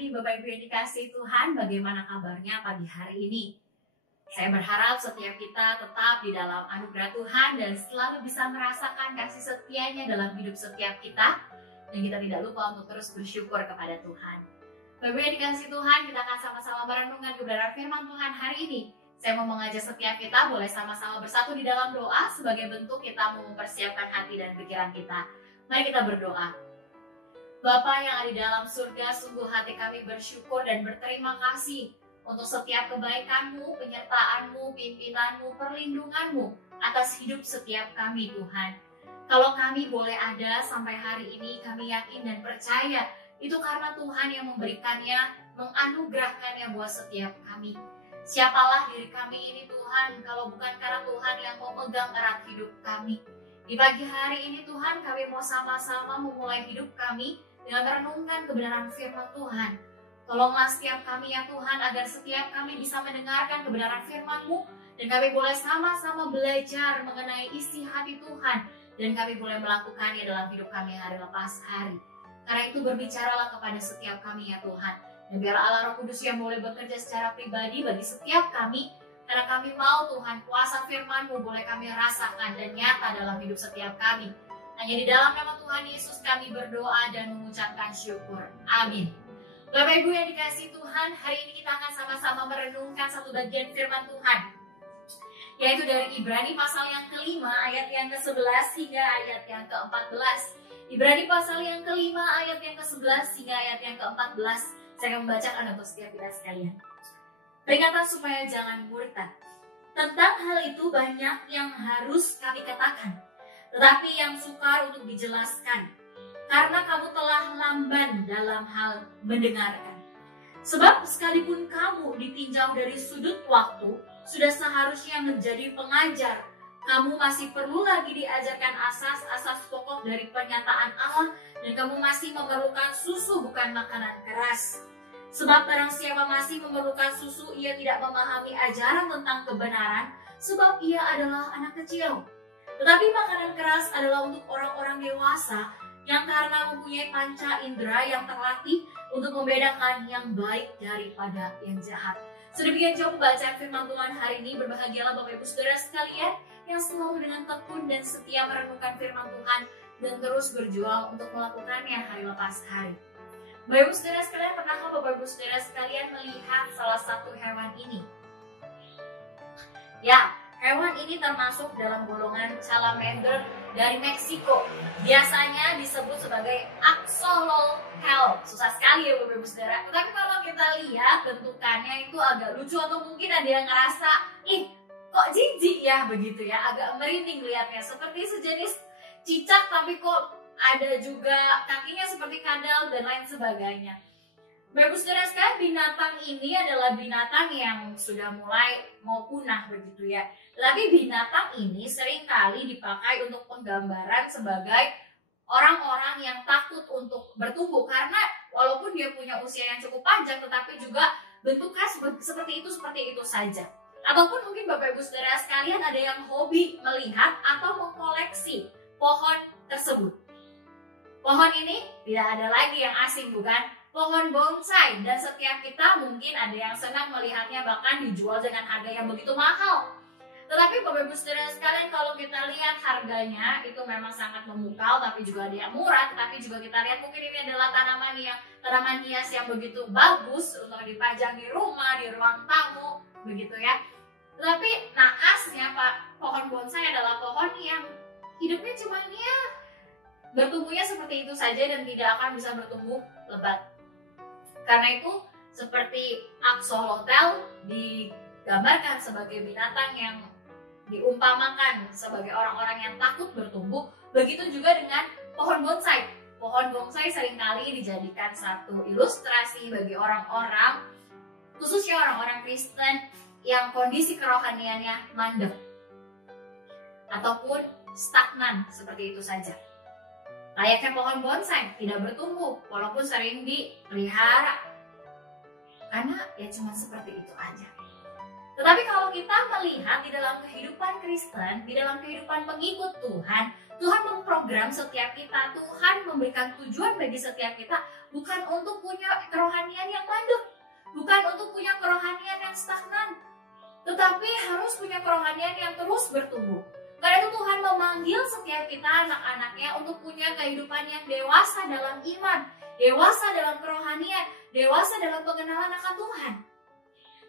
pagi Bapak Ibu yang dikasihi Tuhan, bagaimana kabarnya pagi hari ini? Saya berharap setiap kita tetap di dalam anugerah Tuhan dan selalu bisa merasakan kasih setianya dalam hidup setiap kita. Dan kita tidak lupa untuk terus bersyukur kepada Tuhan. Bapak Ibu yang dikasihi Tuhan, kita akan sama-sama merenungkan kebenaran firman Tuhan hari ini. Saya mau mengajak setiap kita boleh sama-sama bersatu di dalam doa sebagai bentuk kita mau mempersiapkan hati dan pikiran kita. Mari kita berdoa. Bapa yang ada di dalam surga, sungguh hati kami bersyukur dan berterima kasih untuk setiap kebaikan-Mu, penyertaan-Mu, pimpinan-Mu, perlindungan-Mu atas hidup setiap kami Tuhan. Kalau kami boleh ada sampai hari ini, kami yakin dan percaya itu karena Tuhan yang memberikannya, menganugerahkannya buat setiap kami. Siapalah diri kami ini Tuhan, kalau bukan karena Tuhan yang memegang erat hidup kami. Di pagi hari ini Tuhan, kami mau sama-sama memulai hidup kami dengan merenungkan kebenaran firman Tuhan. Tolonglah setiap kami ya Tuhan, agar setiap kami bisa mendengarkan kebenaran firman-Mu, dan kami boleh sama-sama belajar mengenai isi hati Tuhan, dan kami boleh melakukannya dalam hidup kami hari lepas hari. Karena itu berbicaralah kepada setiap kami ya Tuhan, dan biar Allah Roh Kudus yang boleh bekerja secara pribadi bagi setiap kami, karena kami mau Tuhan, kuasa firman-Mu boleh kami rasakan dan nyata dalam hidup setiap kami. Hanya di dalam nama Tuhan Yesus kami berdoa dan mengucapkan syukur. Amin. Bapak Ibu yang dikasihi Tuhan, hari ini kita akan sama-sama merenungkan satu bagian firman Tuhan, yaitu dari Ibrani pasal yang kelima ayat yang ke-11 hingga ayat yang ke-14. Ibrani pasal yang kelima ayat yang ke-11 hingga ayat yang ke-14. Saya akan membacakan untuk setiap kita sekalian. Peringatan supaya jangan murtad. Tentang hal itu banyak yang harus kami katakan, tetapi yang sukar untuk dijelaskan, karena kamu telah lamban dalam hal mendengarkan. Sebab sekalipun kamu ditinjau dari sudut waktu, sudah seharusnya menjadi pengajar, kamu masih perlu lagi diajarkan asas-asas pokok dari pernyataan Allah, dan kamu masih memerlukan susu bukan makanan keras. Sebab barang siapa masih memerlukan susu, ia tidak memahami ajaran tentang kebenaran, sebab ia adalah anak kecil. Tetapi makanan keras adalah untuk orang-orang dewasa yang karena mempunyai panca indera yang terlatih untuk membedakan yang baik daripada yang jahat. Sedemikian jauh pembacaan firman Tuhan hari ini. Berbahagialah Bapak Ibu Saudara sekalian yang selalu dengan tekun dan setia merenungkan firman Tuhan dan terus berjuang untuk melakukannya hari lepas hari. Bapak Ibu Saudara sekalian, pernahkah Bapak Ibu Saudara sekalian melihat salah satu hewan ini? Ya, hewan ini termasuk dalam golongan salamander dari Meksiko. Biasanya disebut sebagai axolotl. Susah sekali ya Bapak Ibu Saudara. Tetapi kalau kita lihat bentukannya itu agak lucu, atau mungkin ada yang ngerasa, ih kok jijik ya begitu ya. Agak merinding lihatnya, seperti sejenis cicak tapi kok ada juga kakinya seperti kadal dan lain sebagainya. Bapak Ibu Saudara sekalian, binatang ini adalah binatang yang sudah mulai mau punah begitu ya. Tetapi binatang ini seringkali dipakai untuk penggambaran sebagai orang-orang yang takut untuk bertumbuh. Karena walaupun dia punya usia yang cukup panjang, tetapi juga bentuknya seperti itu saja. Ataupun mungkin Bapak Ibu Saudara sekalian ada yang hobi melihat atau mengkoleksi pohon tersebut. Pohon ini tidak ada lagi yang asing, bukan? Pohon bonsai, dan setiap kita mungkin ada yang senang melihatnya bahkan dijual dengan harga yang begitu mahal. Tetapi Bapak Ibu Saudara sekalian, kalau kita lihat harganya itu memang sangat memukau, tapi juga ada yang murah. Tetapi juga kita lihat mungkin ini adalah tanaman hias yang begitu bagus untuk dipajang di rumah, di ruang tamu, begitu ya. Tetapi naasnya pohon bonsai adalah pohon yang hidupnya cuma bertumbuhnya seperti itu saja dan tidak akan bisa bertumbuh lebat. Karena itu seperti axolotl digambarkan sebagai binatang yang diumpamakan sebagai orang-orang yang takut bertumbuh, begitu juga dengan pohon bonsai. Pohon bonsai seringkali dijadikan satu ilustrasi bagi orang-orang, khususnya orang-orang Kristen yang kondisi kerohaniannya mandek ataupun stagnan seperti itu saja. Layaknya pohon bonsai, tidak bertumbuh walaupun sering dipelihara, karena ya cuma seperti itu aja. Tetapi kalau kita melihat di dalam kehidupan Kristen, di dalam kehidupan pengikut Tuhan, Tuhan memprogram setiap kita, Tuhan memberikan tujuan bagi setiap kita bukan untuk punya kerohanian yang mandek, bukan untuk punya kerohanian yang stagnan, tetapi harus punya kerohanian yang terus bertumbuh. Karena itu Tuhan memanggil setiap kita anak-anaknya untuk punya kehidupan yang dewasa dalam iman, dewasa dalam kerohanian, dewasa dalam pengenalan akan Tuhan.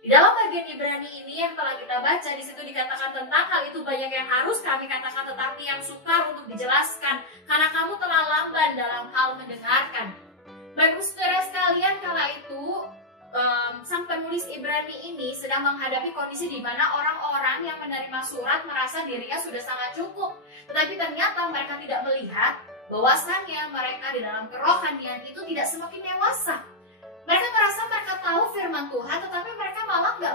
Di dalam bagian Ibrani ini yang telah kita baca, di situ dikatakan tentang hal itu banyak yang harus kami katakan, tetapi yang sukar untuk dijelaskan, karena kamu telah lamban dalam hal mendengarkan. Baik saudara sekalian, kala itu sang penulis Ibrani ini sedang menghadapi kondisi di mana orang-orang yang menerima surat merasa dirinya sudah sangat cukup, tetapi ternyata mereka tidak melihat bahwasannya mereka di dalam kerohanian itu tidak semakin dewasa. Mereka merasa mereka tahu firman Tuhan, tetapi mereka malah nggak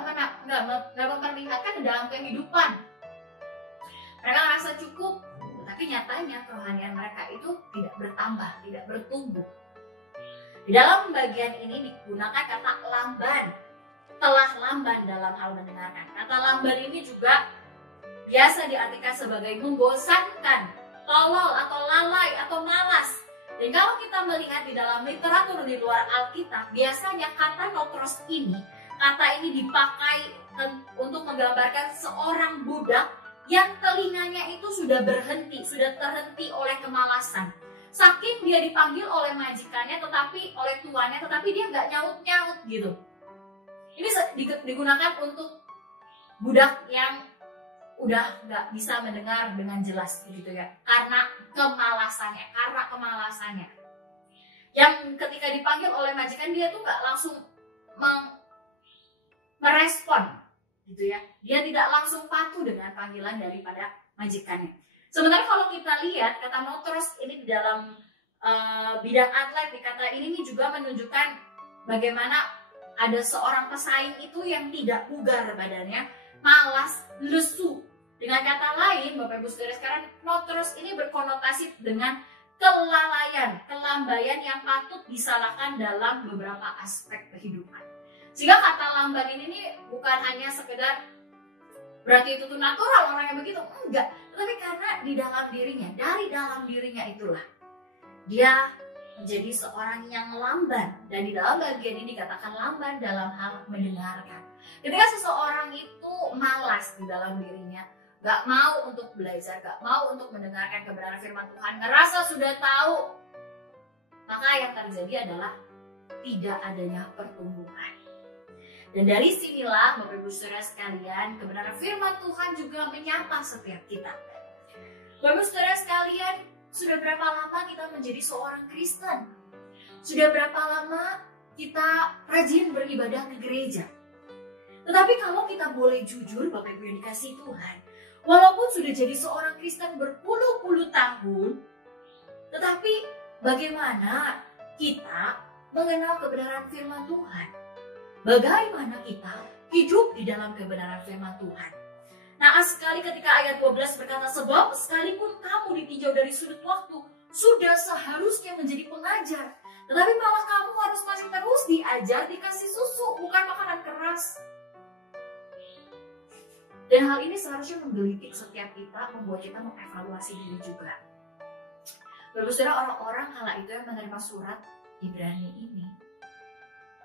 memperlihatkan dalam kehidupan. Mereka merasa cukup, tetapi nyatanya kerohanian mereka itu tidak bertambah, tidak bertumbuh. Di dalam bagian ini digunakan kata lamban, telah lamban dalam hal mendengarkan. Kata lamban ini juga biasa diartikan sebagai membosankan, tolol atau lalai atau malas. Dan kalau kita melihat di dalam literatur di luar Alkitab, biasanya kata notros ini, kata ini dipakai untuk menggambarkan seorang budak yang telinganya itu sudah berhenti, sudah terhenti oleh kemalasan. Saking dia dipanggil oleh majikannya, oleh tuannya, tetapi dia nggak nyaut-nyaut gitu. Ini digunakan untuk budak yang udah nggak bisa mendengar dengan jelas gitu ya, karena kemalasannya. Yang ketika dipanggil oleh majikan, dia tuh nggak langsung merespon gitu ya. Dia tidak langsung patuh dengan panggilan daripada majikannya. Sementara kalau kita lihat kata notros ini di dalam bidang atletik, kata ini juga menunjukkan bagaimana ada seorang pesaing itu yang tidak bugar badannya, malas, lesu. Dengan kata lain, Bapak Ibu Saudara sekarang, notros ini berkonotasi dengan kelalaian, kelambaian yang patut disalahkan dalam beberapa aspek kehidupan. Sehingga kata lamban ini bukan hanya sekedar berarti itu tuh natural orang yang begitu, enggak. Tapi karena dari dalam dirinya itulah dia menjadi seorang yang lamban. Dan di dalam bagian ini dikatakan lamban dalam hal mendengarkan. Ketika seseorang itu malas di dalam dirinya, gak mau untuk belajar, gak mau untuk mendengarkan kebenaran firman Tuhan, ngerasa sudah tahu, maka yang terjadi adalah tidak adanya pertumbuhan. Dan dari sinilah Bapak Ibu Saudara sekalian, kebenaran firman Tuhan juga menyapa setiap kita. Bapak Ibu Saudara sekalian, sudah berapa lama kita menjadi seorang Kristen? Sudah berapa lama kita rajin beribadah ke gereja? Tetapi kalau kita boleh jujur Bapak Ibu yang dikasihi Tuhan, walaupun sudah jadi seorang Kristen berpuluh-puluh tahun, tetapi bagaimana kita mengenal kebenaran firman Tuhan? Bagaimana kita hidup di dalam kebenaran firman Tuhan? Naas sekali ketika ayat 12 berkata, sebab sekalipun kamu ditinjau dari sudut waktu, sudah seharusnya menjadi pengajar. Tetapi malah kamu harus masih terus diajar, dikasih susu, bukan makanan keras. Dan hal ini seharusnya menggelitik setiap kita, membuat kita mengevaluasi diri juga. Saudara, orang-orang kala itu yang menerima surat Ibrani ini,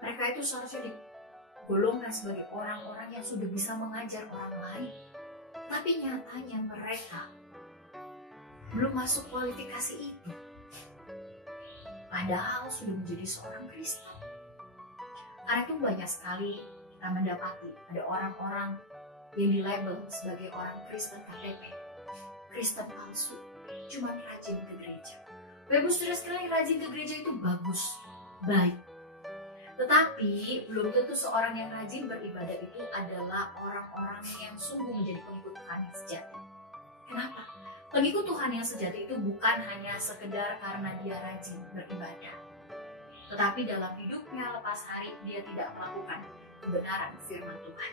mereka itu seharusnya digolongkan sebagai orang-orang yang sudah bisa mengajar orang lain. Tapi nyatanya mereka belum masuk kualifikasi itu. Padahal sudah menjadi seorang Kristen. Karena itu banyak sekali kita mendapati ada orang-orang yang dilabel sebagai orang Kristen KTP, Kristen palsu, cuma rajin ke gereja. Bapak Ibu Saudara sekalian, rajin ke gereja itu bagus, baik. Tetapi belum tentu seorang yang rajin beribadah itu adalah orang-orang yang sungguh menjadi pengikut Tuhan yang sejati. Kenapa? Pengikut Tuhan yang sejati itu bukan hanya sekedar karena dia rajin beribadah, tetapi dalam hidupnya lepas hari dia tidak melakukan kebenaran firman Tuhan.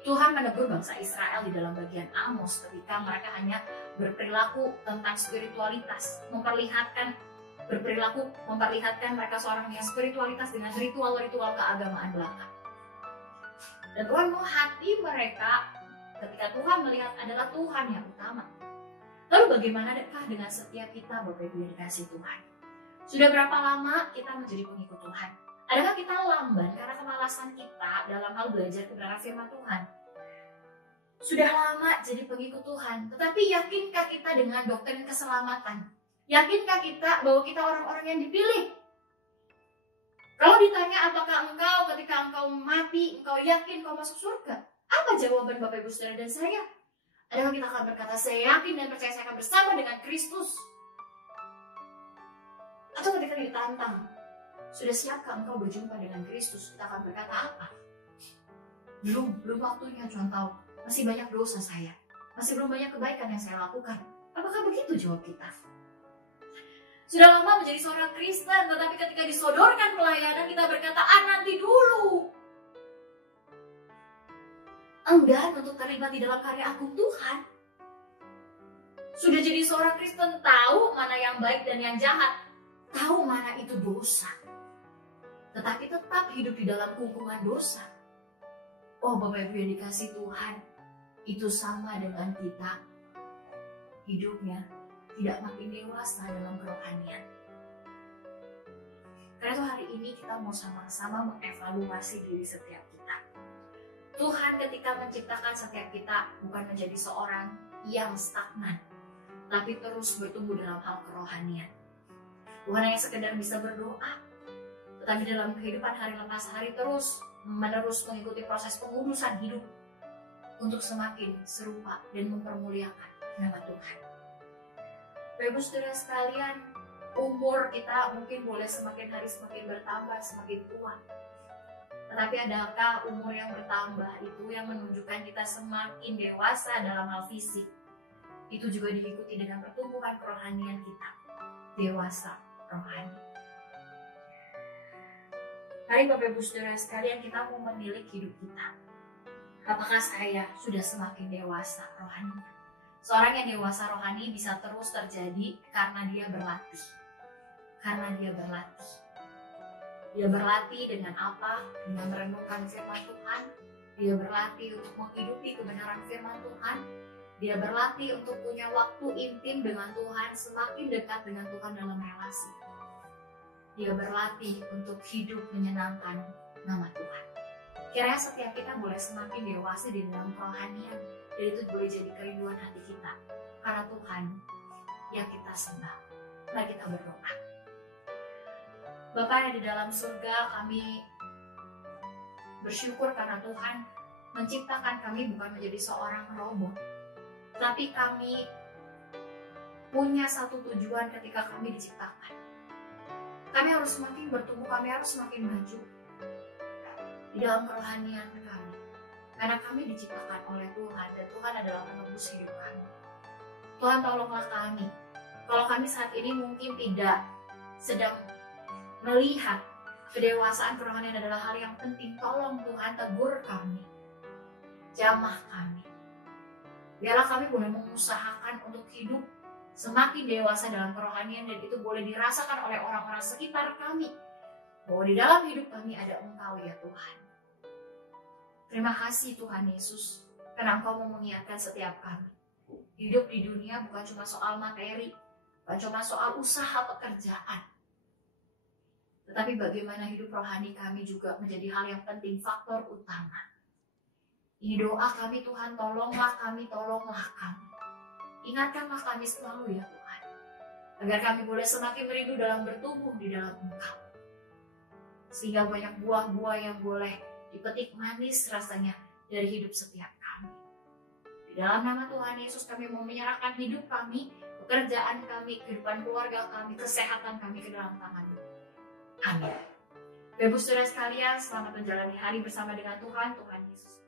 Tuhan menegur bangsa Israel di dalam bagian Amos ketika mereka hanya berperilaku tentang spiritualitas, memperlihatkan mereka seorang yang spiritualitas dengan ritual-ritual keagamaan belaka. Dan Tuhan mau hati mereka ketika Tuhan melihat adalah Tuhan yang utama. Lalu bagaimanakah dengan setiap kita Bapak Ibu yang dikasihi Tuhan? Sudah berapa lama kita menjadi pengikut Tuhan? Adakah kita lamban karena kemalasan kita dalam hal belajar kebenaran firman Tuhan? Sudah lama jadi pengikut Tuhan, tetapi yakinkah kita dengan doktrin keselamatan? Yakinkah kita bahwa kita orang-orang yang dipilih? Kalau ditanya apakah engkau ketika engkau mati, engkau yakin kau masuk surga? Apa jawaban Bapak Ibu Saudara dan saya? Adakah kita akan berkata, saya yakin dan percaya saya akan bersama dengan Kristus? Atau ketika ditantang, sudah siapkah engkau berjumpa dengan Kristus? Kita akan berkata apa? Belum waktunya, Tuhan tahu. Masih banyak dosa saya. Masih belum banyak kebaikan yang saya lakukan. Apakah begitu jawab kita? Sudah lama menjadi seorang Kristen, tetapi ketika disodorkan pelayanan, kita berkata, nanti dulu. Enggan untuk terlibat di dalam karya agung Tuhan. Sudah jadi seorang Kristen, tahu mana yang baik dan yang jahat. Tahu mana itu dosa. Tetapi tetap hidup di dalam kungkungan dosa. Oh Bapak Ibu yang dikasih Tuhan, itu sama dengan kita. Hidupnya tidak makin dewasa dalam kerohanian. Karena itu hari ini kita mau sama-sama mengevaluasi diri setiap kita. Tuhan ketika menciptakan setiap kita bukan menjadi seorang yang stagnan, tapi terus bertumbuh dalam hal kerohanian. Bukan hanya sekedar bisa berdoa, tetapi dalam kehidupan hari lepas hari terus menerus mengikuti proses pengudusan hidup untuk semakin serupa dan mempermuliakan nama Tuhan. Bapak Ibu Saudara sekalian, umur kita mungkin boleh semakin hari semakin bertambah, semakin tua. Tetapi adakah umur yang bertambah itu yang menunjukkan kita semakin dewasa dalam hal fisik? Itu juga diikuti dengan pertumbuhan kerohanian kita. Dewasa rohani. Mari Bapak Ibu Saudara sekalian, kita mau menilik hidup kita. Apakah saya sudah semakin dewasa rohaninya? Seorang yang dewasa rohani bisa terus terjadi karena dia berlatih. Karena dia berlatih. Dia berlatih dengan apa? Dengan merenungkan firman Tuhan. Dia berlatih untuk menghidupi kebenaran firman Tuhan. Dia berlatih untuk punya waktu intim dengan Tuhan, semakin dekat dengan Tuhan dalam relasi. Dia berlatih untuk hidup menyenangkan nama Tuhan. Kiranya setiap kita boleh semakin dewasa di dalam kerohanian, dan itu boleh jadi kerinduan hati kita. Karena Tuhan yang kita sembah. Mari kita berdoa. Bapa yang di dalam surga, kami bersyukur karena Tuhan menciptakan kami bukan menjadi seorang robot, tapi kami punya satu tujuan ketika kami diciptakan. Kami harus semakin bertumbuh, kami harus semakin maju di dalam kerohanian kami. Karena kami diciptakan oleh Tuhan, dan Tuhan adalah penebus hidup kami. Tuhan tolonglah kami. Kalau kami saat ini mungkin tidak sedang melihat kedewasaan kerohanian adalah hal yang penting, tolong Tuhan tegur kami. Jamah kami. Biarlah kami boleh mengusahakan untuk hidup semakin dewasa dalam kerohanian, dan itu boleh dirasakan oleh orang-orang sekitar kami. Bahwa di dalam hidup kami ada Engkau ya Tuhan. Terima kasih Tuhan Yesus, karena Engkau mau mengingatkan setiap kami. Hidup di dunia bukan cuma soal materi, bukan cuma soal usaha pekerjaan. Tetapi bagaimana hidup rohani kami juga menjadi hal yang penting, faktor utama. Ini doa kami Tuhan, tolonglah kami, tolonglah kami. Ingatkanlah kami selalu ya Tuhan. Agar kami boleh semakin merindu dalam bertumbuh di dalam Engkau. Sehingga banyak buah-buah yang boleh dipetik manis rasanya dari hidup setiap kami. Di dalam nama Tuhan Yesus kami mau menyerahkan hidup kami, pekerjaan kami, kehidupan keluarga kami, kesehatan kami ke dalam tangan-Mu. Amin. Bapak Ibu Saudara sekalian, selamat menjalani hari bersama dengan Tuhan Yesus.